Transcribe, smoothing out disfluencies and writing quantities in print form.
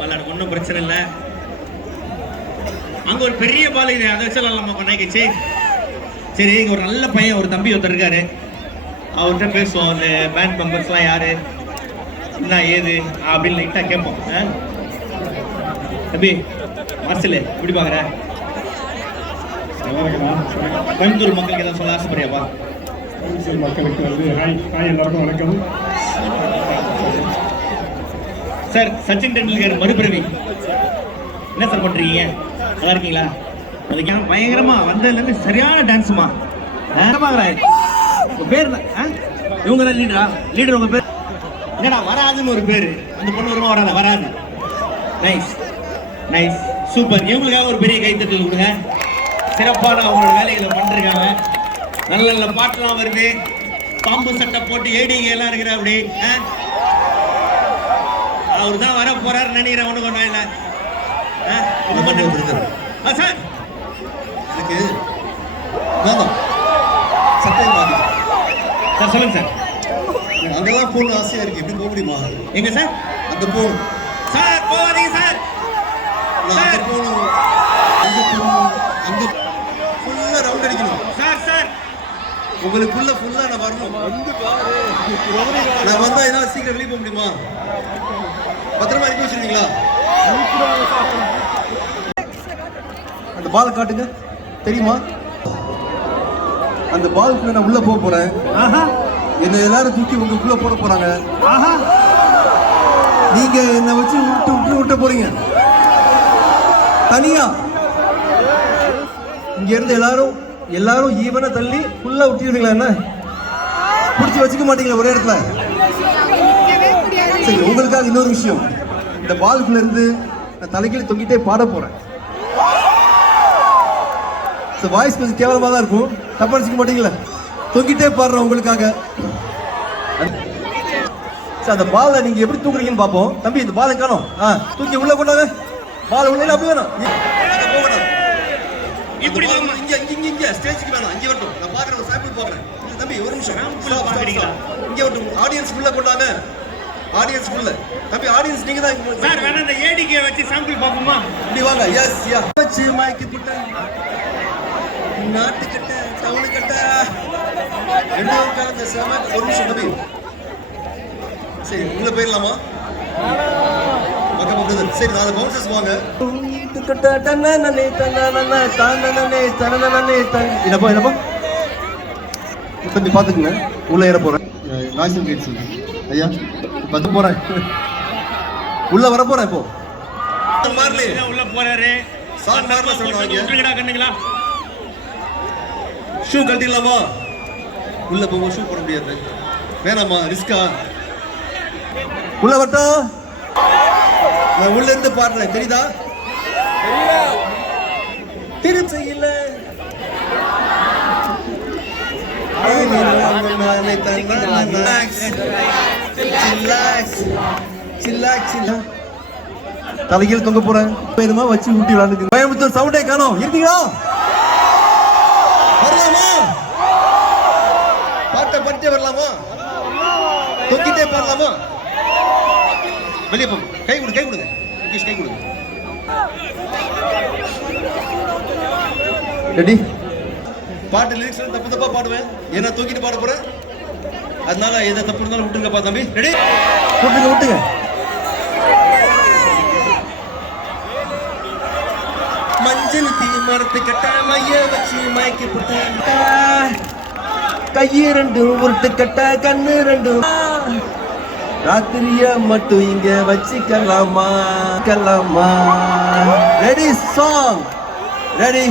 விளாடு ஒன்றும் பிரச்சனை இல்லை. அங்க ஒரு பெரிய பால் இது, அதை வச்சு விளாடலாமா பண்ணாச்சு. சரி, இங்க ஒரு நல்ல பையன் ஒரு தம்பி ஒருத்தர் இருக்காரு, அவர்கிட்ட பேசுவோம். அந்த பேண்ட் மெம்பர்ஸ்லாம் யாரு என்ன ஏது அப்படின்னு லைட்டா கேட்போம். தம்பி மார்சல் எப்படி பாக்குற? கோயம்புத்தூர் மக்களுக்கு ஏதாவது சொல்ல ஆசைப்படுறியாப்பா? மக்களுக்கு வந்து ஹாய் எல்லாருக்கும் வணக்கம் சார். சச்சின் டெண்டுல்கர் மறுபிறவி என்ன சார் பண்றீங்க? நல்லா இருக்கீங்களா? அதுக்கு பயங்கரமா வந்ததுலேருந்து சரியான டான்ஸுமா. உங்க பேர் இவங்க தான் லீடரா? லீடர் உங்க பேர் என்னடா? வராதுன்னு ஒரு பேரு. அந்த பொண்ணு வருமா? வராது. Nice nice super. இவங்களுக்காக ஒரு பெரிய கைத்தட்டல் கொடுங்க. சிறப்பான அவங்களோட வேலைகளை பண்ணிருக்காங்க. நல்ல நல்ல பாட்டுலாம் வருது. பாம்பு சட்டை போட்டு ஏடிங்க எல்லாம் இருக்கிற அப்படி. அவர் தான் வர போறாரு நினைக்கிறேன். ஒண்ணு கொண்டா இல்ல சார். எனக்கு சட்டை மாதிரி சார் சொல்லுங்க சார். அங்கெல்லாம் போகணும் ஆசையா இருக்கு. எப்படி போக முடியுமா? எங்க சார்? அந்த போகணும் சார். போகாதீங்க சார். அங்க போகணும், அங்க போகணும், அங்க ஃபுல்லா ரவுண்ட் அடிக்கணும் சார். சார் உங்களுக்குள்ள ஃபுல்லா நான் வரணும். நான் வந்தா என்னால சீக்கிரம் வெளியே போக முடியுமா? பத்திரமா அனுப்பி வச்சிருக்கீங்களா? அந்த பால் காட்டுங்க. தெரியுமா? அந்த பாலுக்குள்ள நான் உள்ள போக போறேன். என்ன எல்லாரும் தூக்கி உங்களுக்குள்ள போட போறாங்க. நீங்க என்ன வச்சு விட்டு போறீங்க தனியா. இங்க இருந்து எல்லாரும் ஈவனா தள்ளி ஃபுல்லா விட்டுருவீங்களா? என்ன பிடிச்சி வச்சுக்க மாட்டீங்களா ஒரே இடத்துல? சரி, உங்களுக்காக இன்னொரு விஷயம். இந்த பாலுக்குள்ள இருந்து நான் தலைக்கீழ் தொங்கிட்டே பாட போறேன். வாய்ஸ் கொஞ்சம் கேவலமா தான் இருக்கும், தப்பா நினைச்சுக்க மாட்டீங்களா? தொங்கிட்டே பாடுறேன் உங்களுக்காக. அந்த பாலை நீங்க எப்படி தூக்குறீங்கன்னு பாப்போம். தம்பி இந்த பாலை காணோம். தூக்கி உள்ள கொண்டாங்க. பால் உள்ள அப்படி வேணும். இப்படி இங்க ஸ்டேஜ்க்கு வேணும். அங்கே வரட்டும். நான் பாக்குறேன், ஒரு சாம்பிள் பாக்குறேன். தம்பி ஒரு நிமிஷம் இங்க வரட்டும். ஆடியன்ஸ் உள்ள கொண்டாங்க. ஆடியன்ஸ் உள்ள. தம்பி ஆடியன்ஸ் நீங்க தான் சார். வேணா இந்த ஏடிகே வச்சு சாம்பிள் பாப்போமா? இப்படி வாங்க. எஸ் யா வச்சு மைக்கு புட்ட நாட்டு கட்ட டவுன் கட்ட ரெண்டும் கலந்த சம. ஒரு நிமிஷம் தம்பி. சரி, உள்ள போயிடலாமா? சரி, 4 பவுன்சர்ஸ் வாங்க. தம்பி பாத்துக்குங்க. உள்ள ஏற போறேன். நாய்சன் கேட்ஸ் ஐயா பத்து போறேன். உள்ள வர போறேன். இப்போ உள்ள போறாரு. சார் மார்ல சொல்றாங்க. கண்ணுங்களா ஷூ கழட்டிடலாமா? உள்ள போக ஷூ போட முடியாது. வேணாமா? ரிஸ்கா? உள்ள வரட்டும். நான் உள்ள இருந்து பாடுறேன். தெரியுதா? திருச்சியில தலைகீழ் தொங்க போறேன். வச்சு ஊட்டி விளையாண்டு கோயம்புத்தூர் சவுண்டே காணோம். இருக்கீங்களா? வரலாமா? பாட்டை படித்தே வரலாமா? தொங்கிட்டே பாடலாமா? வெளியே போ. கை கொடுங்க. முகேஷ் கை கொடுங்க. ரெடி? பாட்டு லிரிக்ஸ் தப்பா பாடுவேன். ஏன்னா தூக்கிட்டு பாட போறேன். அதனால எதை தப்பு இருந்தாலும் விட்டுருங்கப்பா தம்பி. ரெடி? விட்டுங்க. மஞ்சள் தீ மரத்து கட்ட மைய வச்சு மயக்கி போட்ட கையி 2 உருட்டு கட்ட கண்ணு 2 ராத்திரிய மட்டும் இங்க வச்சுக்கலாமா? ரெடி? Song ready?